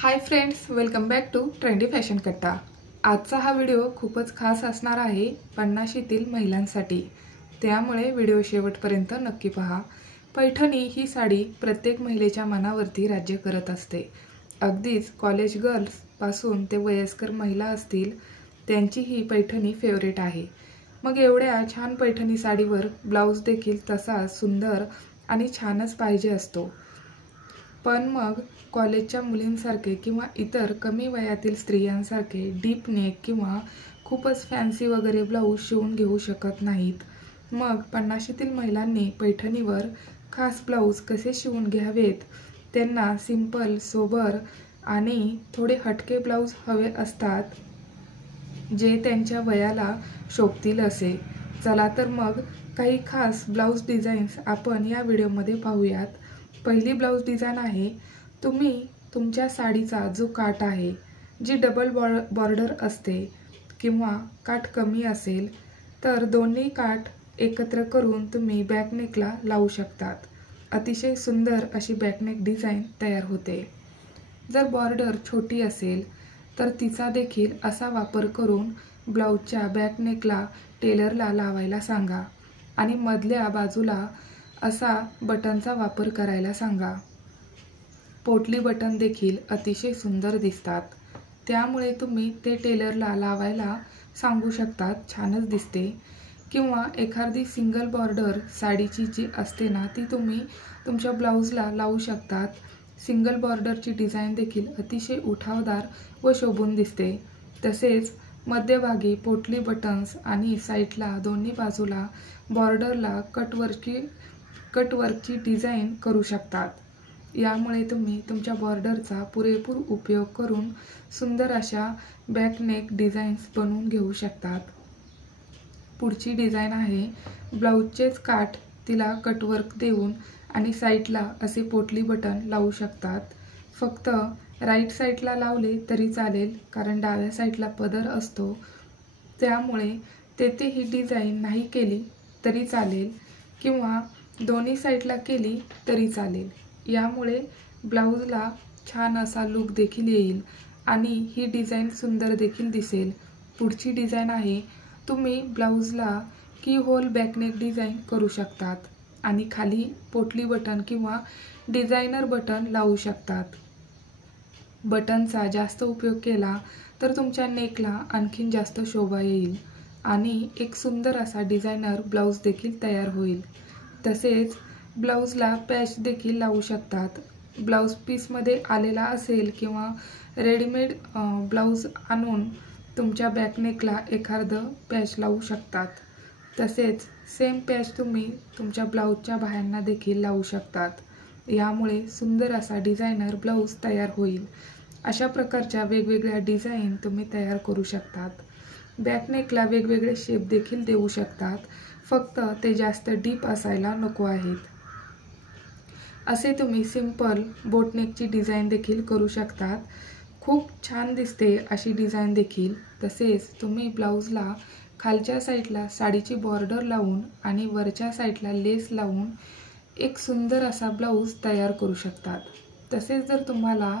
High friends, welcome back to trendy fashion Katta. आजचा हा video खूपच खास असणार आहे 50शीतील महिलांसाठी, त्यामुळे व्हिडिओ शेवटपर्यंत नक्की पहा। पैठणी ही साडी प्रत्येक महिलेच्या मनावरती राज्य करत असते। अगदीच कॉलेज गर्ल्स पासून ते वयस्कर महिला असतील त्यांची ही पैठणी फेवरेट आहे। मग एवढ्या छान पैठणी साडीवर ब्लाउज देखील तसा सुंदर आणि छानच पाहिजे असतो। पण मग कॉलेजच्या मुलींसारखे किंवा इतर कमी वयातील स्त्रियांसारखे डीप नेक किंवा खूपच फॅन्सी वगैरे ब्लाउज शिवून घेऊ शकत नाहीत। मग 50शीतील महिलांनी पैठणीवर खास ब्लाउज कसे शिवून घ्यावेत, त्यांना सिंपल, सोबर आणि थोडे हटके ब्लाउज हवे असतात, जे त्यांच्या वयाला शोभतील असे। चला तर मग काही खास ब्लाउज डिझाईन्स आपण या व्हिडिओमध्ये पाहूयात। पहिली ब्लाउज डिझाइन आहे, तुम्ही तुमच्या साडीचा जो काठ आहे, जी डबल बॉर्डर असते किंवा काठ कमी असेल तर दोन्ही काठ एकत्र करून तुम्ही बॅकनेकला लावू शकतात। अतिशय सुंदर अशी बॅकनेक डिझाइन तयार होते। जर बॉर्डर छोटी असेल तर तिचा देखील असा वापर करून ब्लाउजच्या बॅकनेकला टेलरला लावायला सांगा आणि मधल्या बाजूला असा बटनचा वापर करायला सांगा। पोटली बटन देखील अतिशय सुंदर दिसतात, त्यामुळे तुम्ही ते टेलरला लावायला सांगू शकतात, छानच दिसते। किंवा एखादी सिंगल बॉर्डर साडीची जी असते ना, ती तुम्ही तुमच्या ब्लाउजला लावू शकतात। सिंगल बॉर्डरची डिझाइन देखील अतिशय उठावदार व शोभून दिसते। तसेच मध्यभागी पोटली बटन्स आणि साईडला दोन्ही बाजूला बॉर्डरला कटवर्कची डिझाइन करू शकतात। यामुळे तुम्ही तुमच्या बॉर्डरचा पुरेपूर उपयोग करून सुंदर अशा बॅकनेक डिझाईन्स बनवून घेऊ शकतात। पुढची डिझाइन आहे, ब्लाउजचेच काठ तिला कटवर्क देऊन आणि साईडला असे पोटली बटन लावू शकतात। फक्त राईट साईडला लावले तरी चालेल, कारण डाव्या साईडला पदर असतो, त्यामुळे तेथे ही डिझाइन नाही केली तरी चालेल किंवा दोन्ही साईडला केली तरी चालेल। यामुळे ब्लाउजला छान असा लुक देखील येईल आणि ही डिझाइन सुंदर देखील दिसेल। पुढची डिझाइन आहे, तुम्ही ब्लाउजला की होल बॅकनेक डिझाइन करू शकतात आणि खाली पोटली बटन किंवा डिझायनर बटन लावू शकतात। बटनचा जास्त उपयोग केला तर तुमच्या नेकला आणखीन जास्त शोभा येईल आणि एक सुंदर असा डिझायनर ब्लाउज देखील तयार होईल। तसेच ब्लाउजला पॅच देखील लावू शकतात। ब्लाउज पीसमध्ये आलेला असेल किंवा रेडीमेड ब्लाउज आणून तुमच्या बॅकनेकला एखादं पॅच लावू शकतात। तसेच सेम पॅच तुम्ही तुमच्या ब्लाउजच्या बाह्यांना देखील लावू शकतात। यामुळे सुंदर असा डिझायनर ब्लाउज तयार होईल। अशा प्रकारच्या वेगवेगळ्या डिझाइन तुम्ही तयार करू शकतात। बॅकनेकला वेगवेगळे शेप देखील देऊ शकतात, फक्त ते जास्त डीप असायला नको आहेत। असे तुम्ही सिंपल बोटनेकची डिझाइन देखील करू शकतात, खूप छान दिसते अशी डिझाइन देखील। तसेच तुम्ही ब्लाउजला खालच्या साईडला साडीची बॉर्डर लावून आणि वरच्या साईडला लेस लावून एक सुंदर असा ब्लाउज तयार करू शकतात। तसेच जर तुम्हाला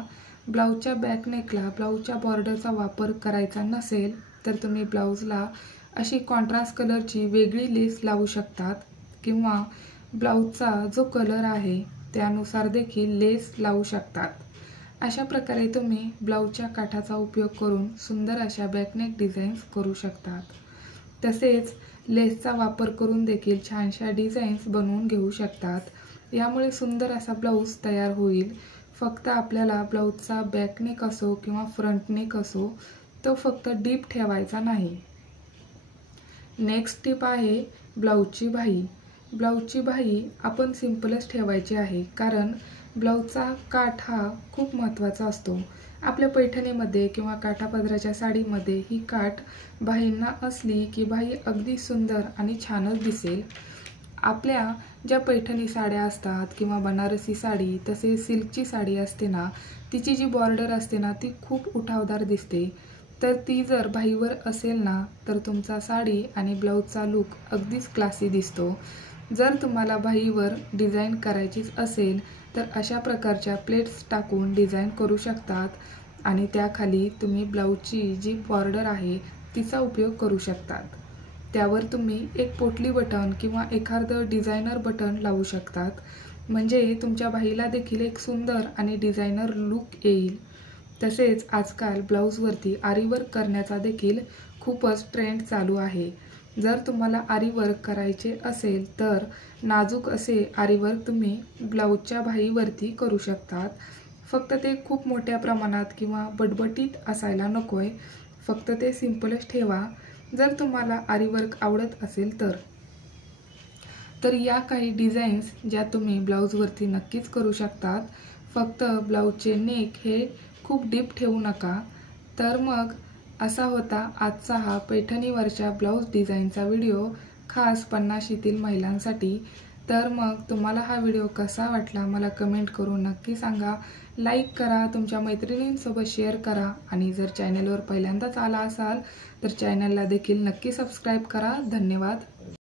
ब्लाउजच्या बॅकनेकला ब्लाउजच्या बॉर्डरचा वापर करायचा नसेल तर तुम्ही ब्लाउजला अशी कॉन्ट्रास्ट कलरची वेगळी लेस लावू शकतात किंवा ब्लाउजचा जो कलर आहे त्यानुसार देखील लेस लावू शकतात। अशा प्रकारे तुम्ही ब्लाउजच्या काठाचा उपयोग करून सुंदर अशा बॅकनेक डिझाईन्स करू शकतात। तसेच लेसचा वापर करून देखील छानशा डिझाईन्स बनवून घेऊ शकतात। यामुळे सुंदर असा ब्लाउज तयार होईल। फक्त आपल्याला ब्लाउजचा बॅकनेक असो किंवा फ्रंट नेक असो, तो फक्त डीप ठेवायचा नाही। नेक्स्ट टिप आहे ब्लाउजची बाही। ब्लाउजची बाही आपण सिंपलच ठेवायची आहे, कारण ब्लाउजचा काठ हा खूप महत्त्वाचा असतो। आपल्या पैठणीमध्ये किंवा काठापदराच्या साडीमध्ये ही काठ बाहींना असली की बाही अगदी सुंदर आणि छानच दिसेल। आपल्या ज्या पैठणी साड्या असतात किंवा बनारसी साडी, तसेच सिल्कची साडी असते ना, तिची जी बॉर्डर असते ना, ती खूप उठावदार दिसते। तर ती जर बाहीवर असेल ना, तर तुमचा साडी आणि ब्लाउजचा लुक अगदीच क्लासी दिसतो। जर तुम्हाला बाहीवर डिझाइन करायचीच असेल तर अशा प्रकारच्या प्लेट्स टाकून डिझाईन करू शकतात आणि त्याखाली तुम्ही ब्लाऊजची जी बॉर्डर आहे तिचा उपयोग करू शकतात. त्यावर तुम्ही एक पोटली बटन किंवा एखादं डिझायनर बटन लावू शकतात, म्हणजे तुमच्या बाहीला देखील एक सुंदर आणि डिझायनर लुक येईल. तसेच आजकाल ब्लाऊजवरती आरी वर्क करण्याचा देखील खूपच ट्रेंड चालू आहे. जर तुम्हाला आरी वर्क करायचे असेल तर नाजूक असे आरी वर्क तुम्ही ब्लाऊजच्या बाहीवरती करू शकतात. फक्त ते खूप मोठ्या प्रमाणात किंवा बटबटीत असायला नकोय, फक्त ते सिंपलच ठेवा जर तुम्हाला आरी वर्क आवडत असेल तर. तर या काही डिझाईन्स ज्या तुम्ही ब्लाऊजवरती नक्कीच करू शकतात. फक्त ब्लाऊजचे नेक हे खूप डीप ठेवू नका. तर मग असा होता आजचा हा पैठणीवरच्या ब्लाऊज डिझाईनचा व्हिडिओ, खास 50शीतील महिलांसाठी. तर मग तुम्हाला हा व्हिडिओ कसा वाटला मला कमेंट करून नक्की सांगा. लाईक करा, तुमच्या मैत्रिणींसोबत शेअर करा आणि जर चॅनलवर पहिल्यांदाच आला असाल तर चॅनलला देखील नक्की सबस्क्राईब करा. धन्यवाद.